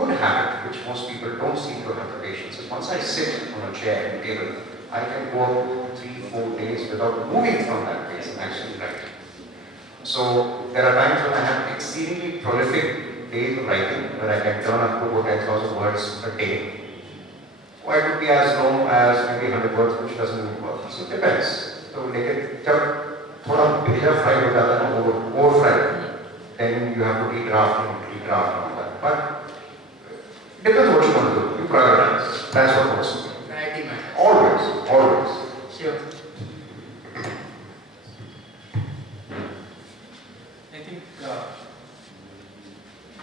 good habit, which most people don't seem to have the patience, is once I sit on a chair and table, I can go 3-4 days without moving from that place and actually write. So there are times when I have exceedingly prolific days of writing, where I can turn up to about 10,000 words a day. Or it could be as low as maybe 100 words, which doesn't even work. So it depends. So लेकिन जब थोड़ा bigger fry हो जाता है ना, more fry, then you have to redraft and all that. But it depends what you want to do. You prioritize. That's what works for me. Priority matters. Always. Sure. I think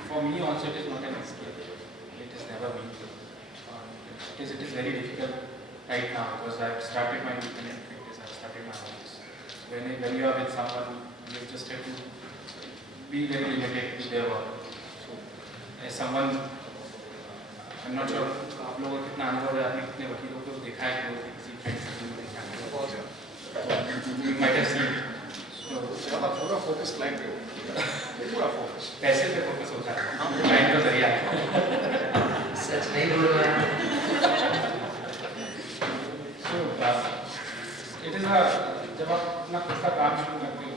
for me also it is not an escape. It has never been. It is very difficult right now because I've started my independent practice. I've started my office. When you are with someone, you just have to be very limited with their work. So as someone, I'm not sure आप लोगों को कितना अनुभव है, आपने कितने वकीलों को देखा है, किसी फ्रेंड से देखा है, बहुत ज़्यादा. You might have seen. ज़्यादा पूरा फोकस क्लाइंट पे हो, पूरा फोकस पैसे पे फोकस होता है, क्लाइंट का जरिया है. सच नहीं बोल रहा है. So it is a जब आप अपना खुद का काम शुरू करते हो,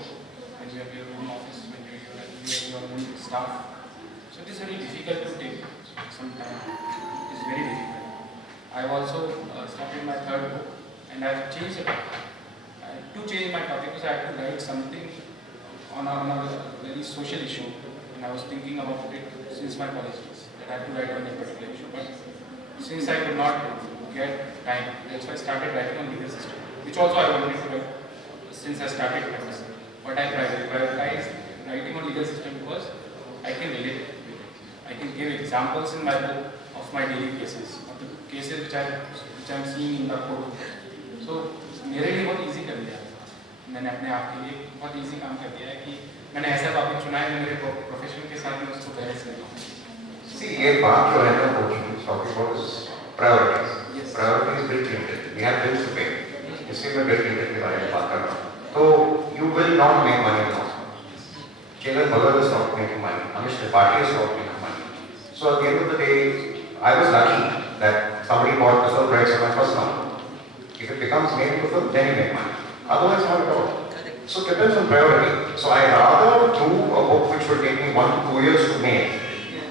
when you have your own office, when you have your own staff, so it is very difficult to take some time. It is very difficult. I have also started my third book, and I have changed it. To change my topic because I had to write something on a very social issue, and I was thinking about it since my college days that I had to write on a particular issue. But since I could not get time, that's why I started writing on legal system, which also I wanted to write since I started practicing. But I prioritized writing on legal system because I can relate with it. I can give examples in my book of my daily cases, of the cases which I'm seeing in the court. So मेरे लिए बहुत easy कर दिया मैंने अपने आप के लिए बहुत इजी काम कर दिया है कि मैंने ऐसा टॉपिक चुना है जो मेरे प्रोफेशन के साथ मैं उसको बैलेंस कर लूँ. See, ये बात जो है ना वो talking about is priorities. Yes. Priorities built in. We have bills to pay. इसलिए मैं built in के बारे में बात कर रहा हूँ. तो you will not make money in house. Chetan Bhagat has stopped making money. Amish Tripathi has stopped making money. So at the end of the day, I was lucky that somebody bought the full rights of my first novel. If it becomes made into film, then you make money. Otherwise, not at all. So it depends on priority. So I rather do a book which will take me 1 to 2 years to make.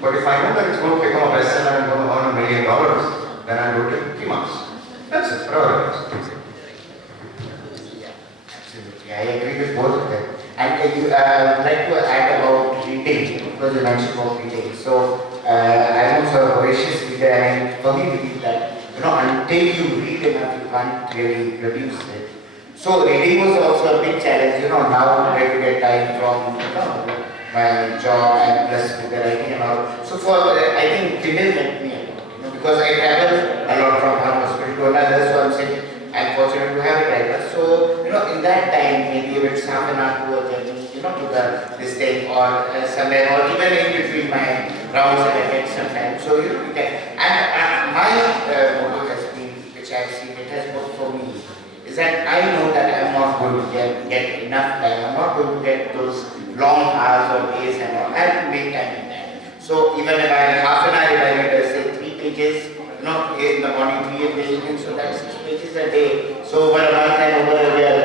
But if I know that it's going to become a bestseller and going to earn $1 million, then I'll do it in 3 months. That's it. Priorities. Absolutely, I agree with both of them. And you like to add about reading, because you mentioned about reading. So I'm also a voracious reader, and for me, believe that until you read enough, you can't really produce it. So reading was also a big challenge. Now I try to get time from my job and plus with the writing and all. So I think Kindle helped me a lot, because I travel a lot from one hospital to another. So I'm saying I'm fortunate to have a driver. So in that time, maybe if it's half an hour to a journey, to this thing or somewhere, or even in between my rounds that I get sometimes. So you can. And my motto has been, which I've seen, it has worked for me, is that I know that I'm not going to get enough time. I'm not going to get those long hours or days and all. I have to make time in that. So even if I half an hour, if I read, say 3 pages, in the morning, 3 in the evening, so that's 6 pages a day. So over a month and over a year,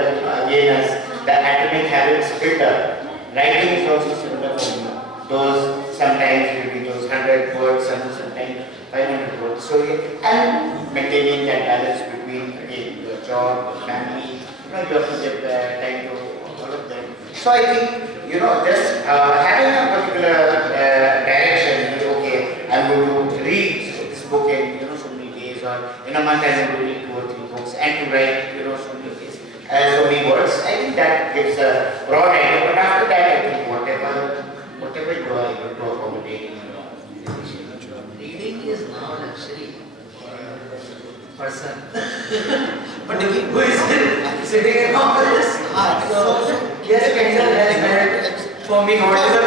again, as the atomic habits built up, writing is also similar for me. Those sometimes will be those 100 words, sometimes 500 words. So and maintaining that balance between again your job, your family, you have to give time to all of them. So I think just having a particular direction. Okay, I'm going to read this book in so many days, or in a month I'm going to read 2 or 3 books, and to write so many days, so many words. I think that gives a broad idea. But after that, I think whatever you are able to accommodate. Reading is now a luxury for a person. But who is sitting in office? So yes, Kindle has meant for me what is a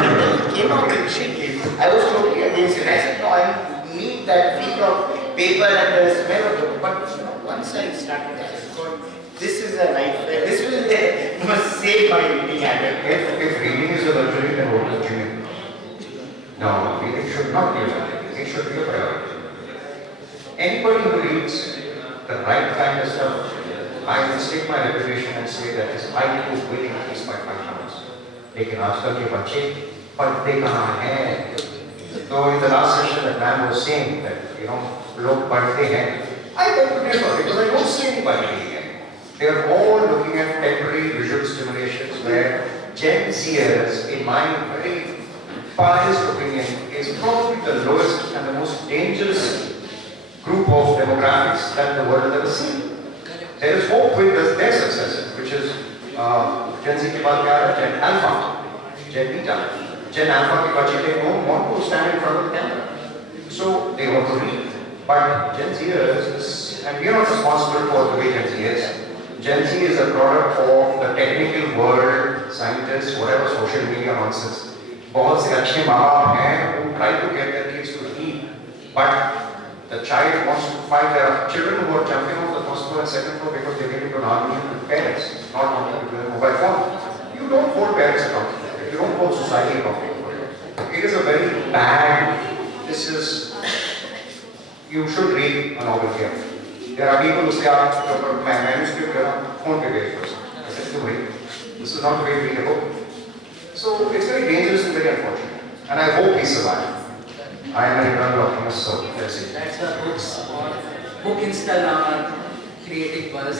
Kindle came out initially. I was totally against it. I said, no, I need that feel of paper and the smell of the book. But once I started, I thought, this is a life. This will save my reading habit. If reading is a luxury, then what is reading? No, reading should not be a luxury. should be a priority. Anybody who reads the right kind of stuff, I will stake my reputation and say that his IQ will increase by 5 pounds. लेकिन आजकल के बच्चे पढ़ते कहाँ हैं? So in the last session, that man was saying that लोग पढ़ते हैं. I beg to differ because I don't see anybody reading it. They are all looking at temporary visual stimulations where Gen Zers, in my very biased opinion, is probably the lowest and the most dangerous group of demographics that the world has ever seen. There is hope with their success, which is Gen Z के बाद क्या है? Gen Alpha, Gen Beta, Gen Alpha के बच्चे they don't want to stand in front of the camera, so they want to read. But Gen Zers, and we are not responsible for the way Gen Z is. Gen Z is a product of the technical world, scientists, whatever social media nonsense. बहुत से अच्छे माँ बाप हैं who try to get their kids to read, but the child wants to fight. There are children who are jumping off the first floor and second floor because they get into an argument with parents, not only with their mobile phone. You don't hold parents accountable. You don't hold society accountable. It is a very bad. This is. You should read a novel here. There are people who say, "My manuscript is phone pe page person." I said, "No, wait. This is not the way to read a book." So it's very dangerous and very unfortunate. And I hope he survives. I am an eternal optimist, so that's it. That's a book Instagram creating buzz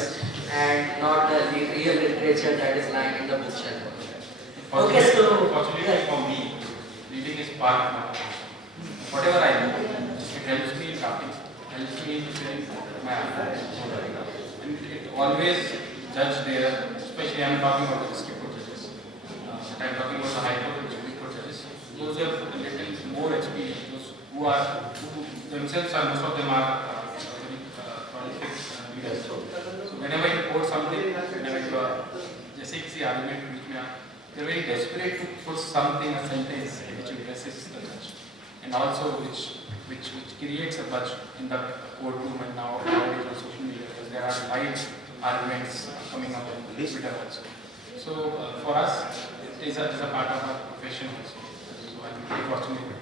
and not the real literature that is lying in the bookshelf. Okay, so Fortunately for me, reading is part of my life. Whatever I do, it helps me in writing, helps me in sharing my ideas. And it always judge there, especially I'm talking about the district court judges. I'm talking about the high court and Supreme Court judges. Those have a little more experience. Who themselves are, most of them are very prolific leaders. So whenever you quote something, whenever you are, जैसे किसी argument बीच में they're very desperate to put something, a sentence which impresses the judge, and also which creates a buzz in the courtroom and nowadays on social media because there are live arguments coming up on Twitter also. So for us, it is a part of our profession also. So I'm very fortunate.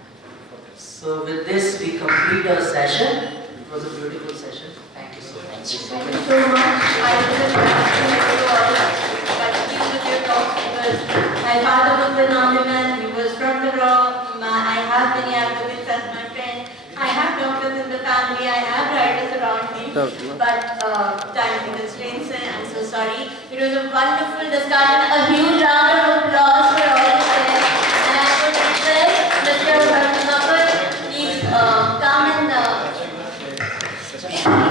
So with this, we complete our session. It was a beautiful session. Thank you so much. Thank you so much. I was just asking you to all continue with your talk because my father was an army man. He was from the raw. I have many advocates as my friend. I have doctors in the family. I have writers around me. But time constraints. I'm so sorry. It was a wonderful discussion. A huge round of applause for all of them. And I would request Mr. Bharat please come and